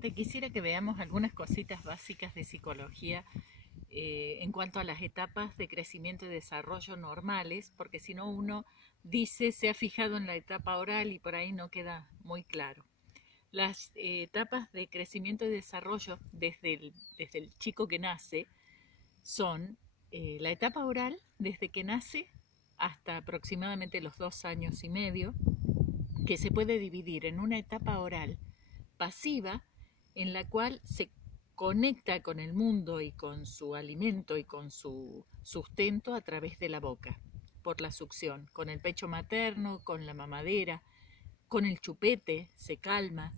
Te quisiera que veamos algunas cositas básicas de psicología en cuanto a las etapas de crecimiento y desarrollo normales, porque si no uno dice se ha fijado en la etapa oral y por ahí no queda muy claro. Las etapas de crecimiento y desarrollo desde el chico que nace son la etapa oral desde que nace hasta aproximadamente los 2 años y medio, que se puede dividir en una etapa oral pasiva en la cual se conecta con el mundo y con su alimento y con su sustento a través de la boca, por la succión, con el pecho materno, con la mamadera, con el chupete, se calma.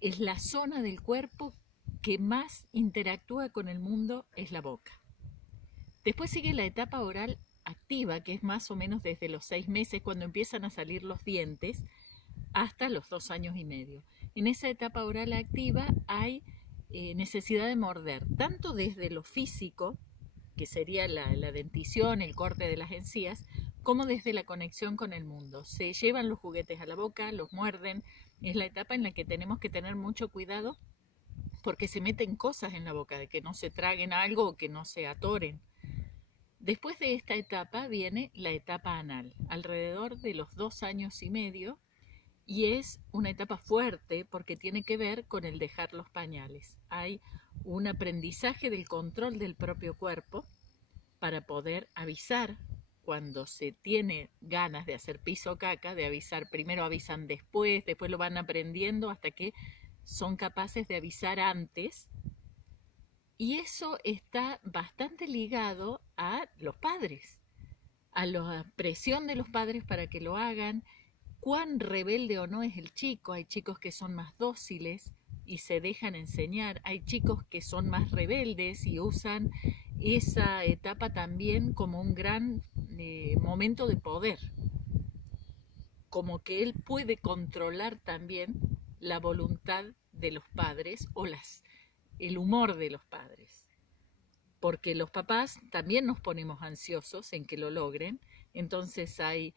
Es la zona del cuerpo que más interactúa con el mundo, es la boca. Después sigue la etapa oral activa, que es más o menos desde los 6 meses, cuando empiezan a salir los dientes, hasta los 2 años y medio. En esa etapa oral activa hay necesidad de morder, tanto desde lo físico, que sería la dentición, el corte de las encías, como desde la conexión con el mundo. Se llevan los juguetes a la boca, los muerden. Es la etapa en la que tenemos que tener mucho cuidado porque se meten cosas en la boca, de que no se traguen algo o que no se atoren. Después de esta etapa viene la etapa anal, alrededor de los 2 años y medio, y es una etapa fuerte porque tiene que ver con el dejar los pañales. Hay un aprendizaje del control del propio cuerpo para poder avisar cuando se tiene ganas de hacer pis o caca, de avisar, primero avisan después lo van aprendiendo hasta que son capaces de avisar antes. Y eso está bastante ligado a los padres, a la presión de los padres para que lo hagan, cuán rebelde o no es el chico. Hay chicos que son más dóciles y se dejan enseñar, hay chicos que son más rebeldes y usan esa etapa también como un gran momento de poder, como que él puede controlar también la voluntad de los padres o el humor de los padres, porque los papás también nos ponemos ansiosos en que lo logren. Entonces hay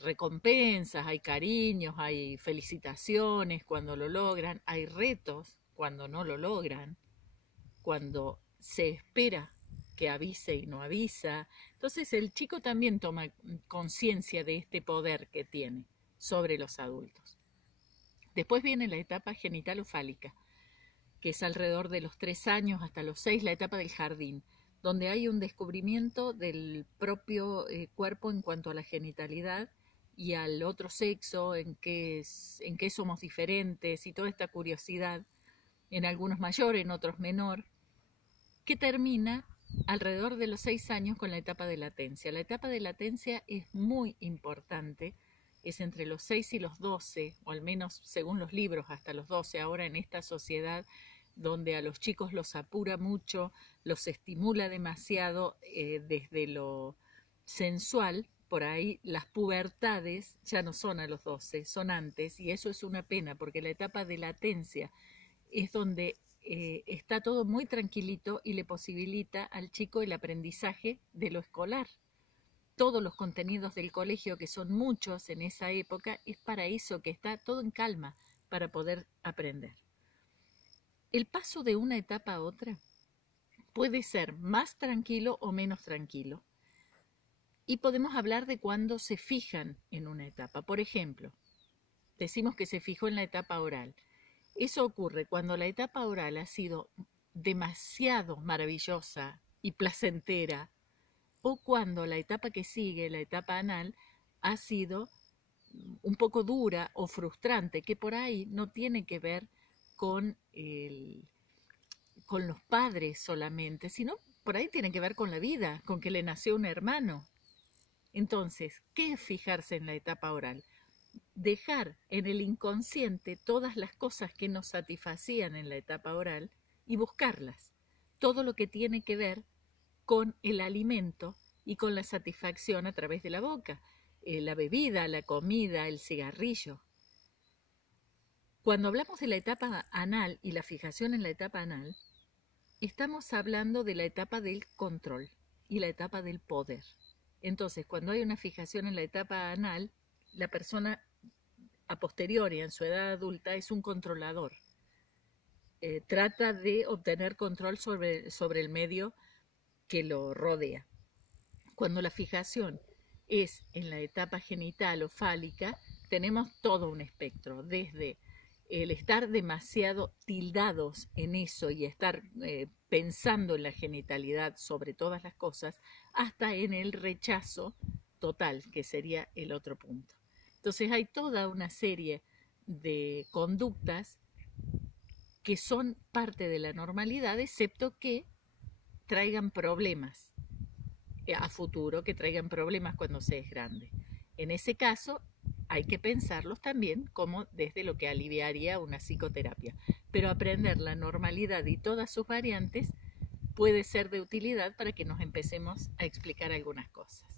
recompensas, hay cariños, hay felicitaciones cuando lo logran, hay retos cuando no lo logran, cuando se espera que avise y no avisa. Entonces el chico también toma conciencia de este poder que tiene sobre los adultos. Después viene la etapa genital-ofálica, que es alrededor de los 3 años hasta los 6, la etapa del jardín, donde hay un descubrimiento del propio cuerpo en cuanto a la genitalidad y al otro sexo, en qué somos diferentes y toda esta curiosidad, en algunos mayor, en otros menor, que termina alrededor de los 6 años con la etapa de latencia. La etapa de latencia es muy importante, es entre los 6 y los 12, o al menos según los libros hasta los 12, ahora en esta sociedad donde a los chicos los apura mucho, los estimula demasiado desde lo sensual. Por ahí las pubertades ya no son a los 12, son antes, y eso es una pena porque la etapa de latencia es donde está todo muy tranquilito y le posibilita al chico el aprendizaje de lo escolar. Todos los contenidos del colegio, que son muchos en esa época, es para eso, que está todo en calma para poder aprender. El paso de una etapa a otra puede ser más tranquilo o menos tranquilo. Y podemos hablar de cuando se fijan en una etapa. Por ejemplo, decimos que se fijó en la etapa oral. Eso ocurre cuando la etapa oral ha sido demasiado maravillosa y placentera, o cuando la etapa que sigue, la etapa anal, ha sido un poco dura o frustrante, que por ahí no tiene que ver con los padres solamente, sino por ahí tiene que ver con la vida, con que le nació un hermano. Entonces, ¿qué es fijarse en la etapa oral? Dejar en el inconsciente todas las cosas que nos satisfacían en la etapa oral y buscarlas. Todo lo que tiene que ver con el alimento y con la satisfacción a través de la boca, la bebida, la comida, el cigarrillo. Cuando hablamos de la etapa anal y la fijación en la etapa anal, estamos hablando de la etapa del control y la etapa del poder. Entonces, cuando hay una fijación en la etapa anal, la persona a posteriori, en su edad adulta, es un controlador. trata de obtener control sobre el medio que lo rodea. Cuando la fijación es en la etapa genital o fálica, tenemos todo un espectro, desde el estar demasiado tildados en eso y estar pensando en la genitalidad sobre todas las cosas, hasta en el rechazo total, que sería el otro punto. Entonces hay toda una serie de conductas que son parte de la normalidad, excepto que traigan problemas a futuro, que traigan problemas cuando se es grande. En ese caso, hay que pensarlos también como desde lo que aliviaría una psicoterapia. Pero aprender la normalidad y todas sus variantes puede ser de utilidad para que nos empecemos a explicar algunas cosas.